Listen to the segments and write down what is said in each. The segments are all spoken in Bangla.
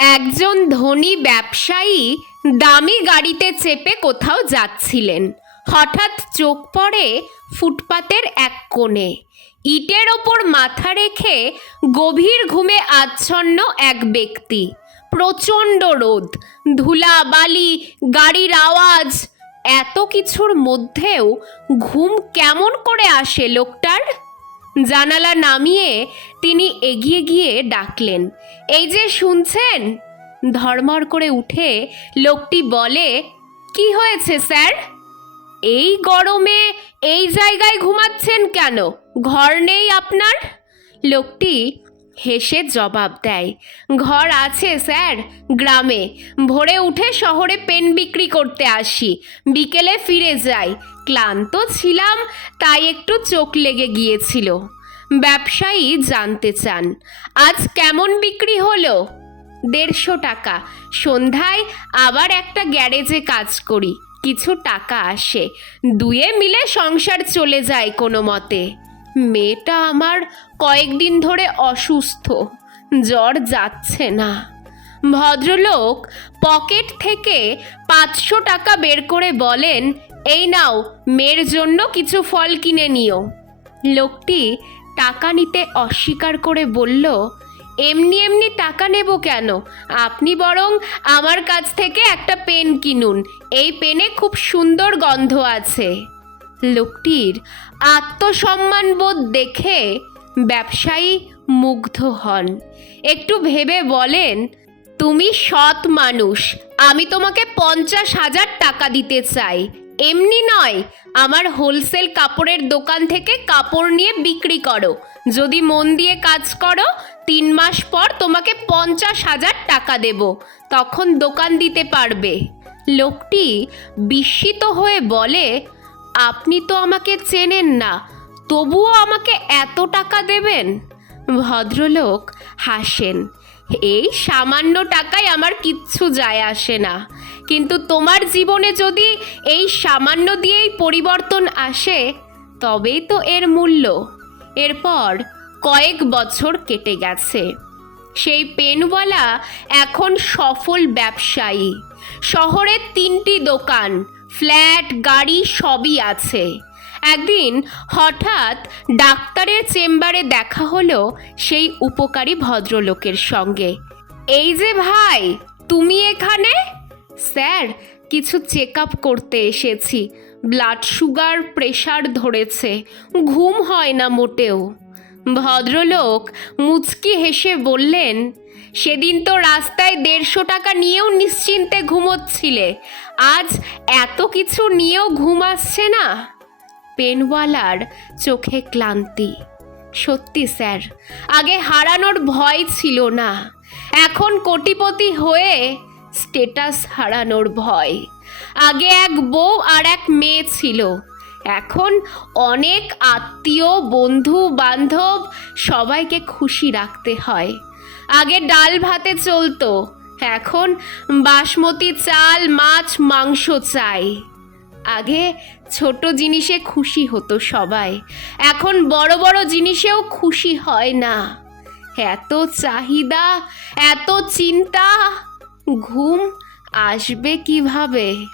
একজন ধনী ব্যবসায়ী দামি গাড়িতে চেপে কোথাও যাচ্ছিলেন। হঠাৎ চোখ পড়ে ফুটপাতের এক কোণে। ইটের ওপর মাথা রেখে গভীর ঘুমে আচ্ছন্ন এক ব্যক্তি। প্রচণ্ড রোদ ধুলা বালি গাড়ির আওয়াজ, এত কিছুর মধ্যেও ঘুম কেমন করে আসে লোকটার? জানালা নামিয়ে তিনি এগিয়ে গিয়ে ডাকলেন, এই যে শুনছেন? ধর্মর করে উঠে লোকটি বলে, কি হয়েছে স্যার? এই গরমে এই জায়গায় ঘুমাচ্ছেন কেন? ঘর নেই আপনার? লোকটি হেসে জবাব দেয়। ঘর আছে, স্যার, গ্রামে। ভোরে উঠে শহরে পেন বিক্রি করতে আসি। বিকেলে ফিরে যাই। ক্লান্ত ছিলাম, তাই একটু চোখ লেগে গিয়েছিল। ব্যবসায়ী জানতে চান, আজ কেমন বিক্রি হলো? দেড়শো টাকা। সন্ধ্যায় আবার একটা গ্যারেজে কাজ করি। কিছু টাকা আসে। দুয়ে মিলে সংসার চলে যায় কোনো মতে মেয়েটা আমার কয়েকদিন ধরে অসুস্থ, জ্বর যাচ্ছে না। ভদ্রলোক পকেট থেকে পাঁচশো টাকা বের করে বলেন, এই নাও, মেয়ের জন্য কিছু ফল কিনে নিও। লোকটি টাকা নিতে অস্বীকার করে বলল, এমনি এমনি টাকা নেব কেন? আপনি বরং আমার কাছ থেকে একটা পেন কিনুন। এই পেনে খুব সুন্দর গন্ধ আছে। লোকটির আত্মসম্মানবোধ দেখে ব্যবসায়ী মুগ্ধ হন। একটু ভেবে বলেন, তুমি সৎ মানুষ, আমি তোমাকে পঞ্চাশ হাজার টাকা দিতে চাই। এমনি নয়, আমার হোলসেল কাপড়ের দোকান থেকে কাপড় নিয়ে বিক্রি করো। যদি মন দিয়ে কাজ করো, তিন মাস পর তোমাকে পঞ্চাশ হাজার টাকা দেব। তখন দোকান দিতে পারবে। লোকটি বিস্মিত হয়ে বলে আপনি তো আমাকে চেনেন না, তবুও আমাকে এত টাকা দেবেন? ভদ্রলোক হাসেন, এই সামান্য টাকায় আমার কিচ্ছু যায় আসে না। কিন্তু তোমার জীবনে যদি এই সামান্য দিয়েই পরিবর্তন আসে, তবেই তো এর মূল্য। এরপর কয়েক বছর কেটে গেছে। সেই পেনওয়ালা এখন সফল ব্যবসায়ী। শহরের তিনটি দোকান ফ্ল্যাট, গাড়ি সবই আছে। একদিন হঠাৎ ডাক্তারের চেম্বারে দেখা হলো সেই উপকারী ভদ্রলোকের সঙ্গে। এই যে ভাই, তুমি এখানে? স্যার, কিছু চেক আপ করতে এসেছি। ব্লাড সুগার প্রেশার ধরেছে। ঘুম হয় না মোটেও। ভদ্রলোক মুচকি হেসে বললেন, সেদিন তো রাস্তায় দেড়শো টাকা নিয়েও নিশ্চিন্তে ঘুমোচ্ছিলে। আজ এত কিছু নিয়েও ঘুম আসছে না? পেনওয়ালার চোখে ক্লান্তি। সত্যি, স্যার, আগে হারানোর ভয় ছিল না। এখন কোটিপতি হয়ে স্টেটাস হারানোর ভয়। আগে এক বউ আর এক মেয়ে ছিল। এখন অনেক আত্মীয়, বন্ধু, বান্ধব সবাইকে খুশি রাখতে হয়। আগে ডাল ভাতে চলতো, এখন বাসমতি চাল, মাছ, মাংস চাই। আগে ছোট জিনিসে খুশি হতো সবাই, এখন বড় বড় জিনিসেও খুশি হয় না। এত চাহিদা, এত চিন্তা, ঘুম আসবে কীভাবে?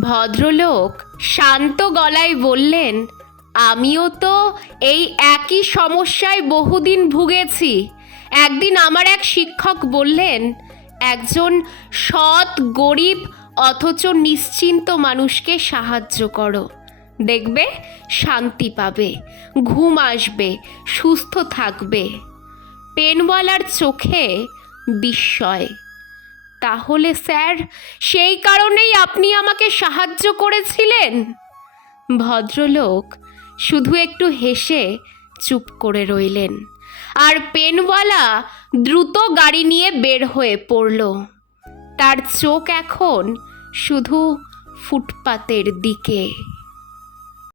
ভদ্রলোক শান্ত গলায় বললেন, আমিও তো এই একই সমস্যায় বহুদিন ভুগেছি। একদিন আমার এক শিক্ষক বললেন, একজন সৎ, গরিব, অথচ নিশ্চিন্ত মানুষকে সাহায্য করো। দেখবে শান্তি পাবে, ঘুম আসবে, সুস্থ থাকবে। পেনওয়ালার চোখে বিস্ময়। তাহলে স্যার, সেই কারণেই আপনি আমাকে সাহায্য করেছিলেন? ভদ্রলোক শুধু একটু হেসে চুপ করে রইলেন আর পেনওয়ালা দ্রুত গাড়ি নিয়ে বের হয়ে পড়ল। তার চোখ এখন শুধু ফুটপাতের দিকে।